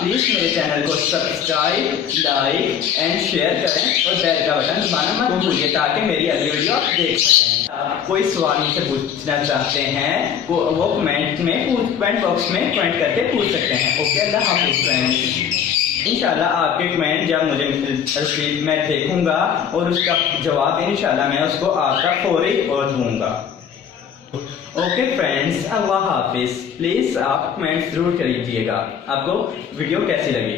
Please मेरे channel को subscribe, like and share करें और बेल का बटन दबाना मत भूलिए ताकि मेरी अगली वीडियो आप देख सकें। आप कोई सवाल मुझसे पूछना चाहते हैं वो कमेंट बॉक्स में कमेंट करके पूछ सकते हैं। ओके, अल्लाह हाफिज़ फ्रेंड्स। इंशाल्लाह आपके कमेंट जब मुझे मैं देखूंगा और उसका जवाब इंशाल्लाह मैं उसको आपका फौरी और दूंगा। ओके फ्रेंड्स, अल्लाह हाफिज़। प्लीज़ आप कमेंट्स ज़रूर कीजिएगा। आपको वीडियो कैसी लगी।